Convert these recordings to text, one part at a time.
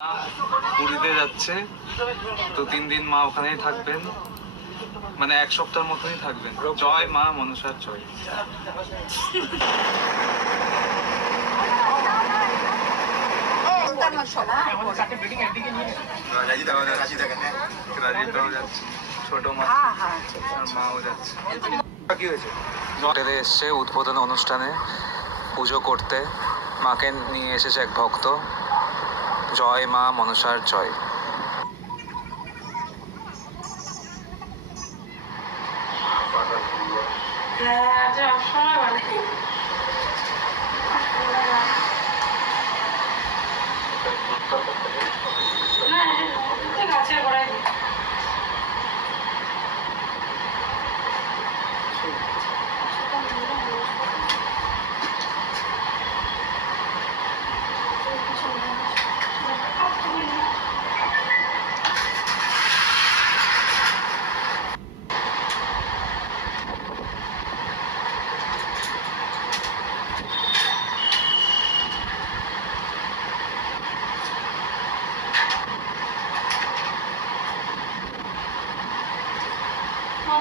পুরীতে যাচ্ছে তো 3 দিন মা ওখানেই থাকবেন, মানে 1 সপ্তাহের মতনই থাকবেন। জয় মা মনসার জয়। রাজীবরাও যাচ্ছে, ছোট মা আর মাও যাচ্ছে। কি হয়েছে? হোটেলে এসছে উদ্বোধন অনুষ্ঠানে পুজো করতে, মাকে নিয়ে এসেছে এক ভক্ত। জয় মা মনসার জয়।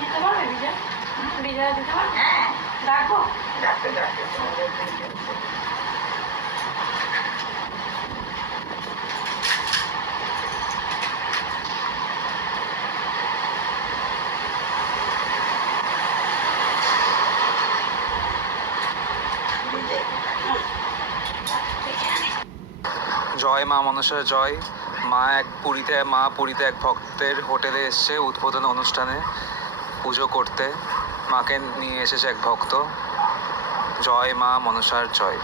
দিতে পারবে বিজয় দিতে পারবে? হ্যাঁ ডাকবো। জয় মা মনসার জয়। মা পুরীতে এক ভক্তের হোটেলে এসছে উদ্বোধন অনুষ্ঠানে পুজো করতে, মাকে নিয়ে এসেছে এক ভক্ত। জয় মা মনসার জয়।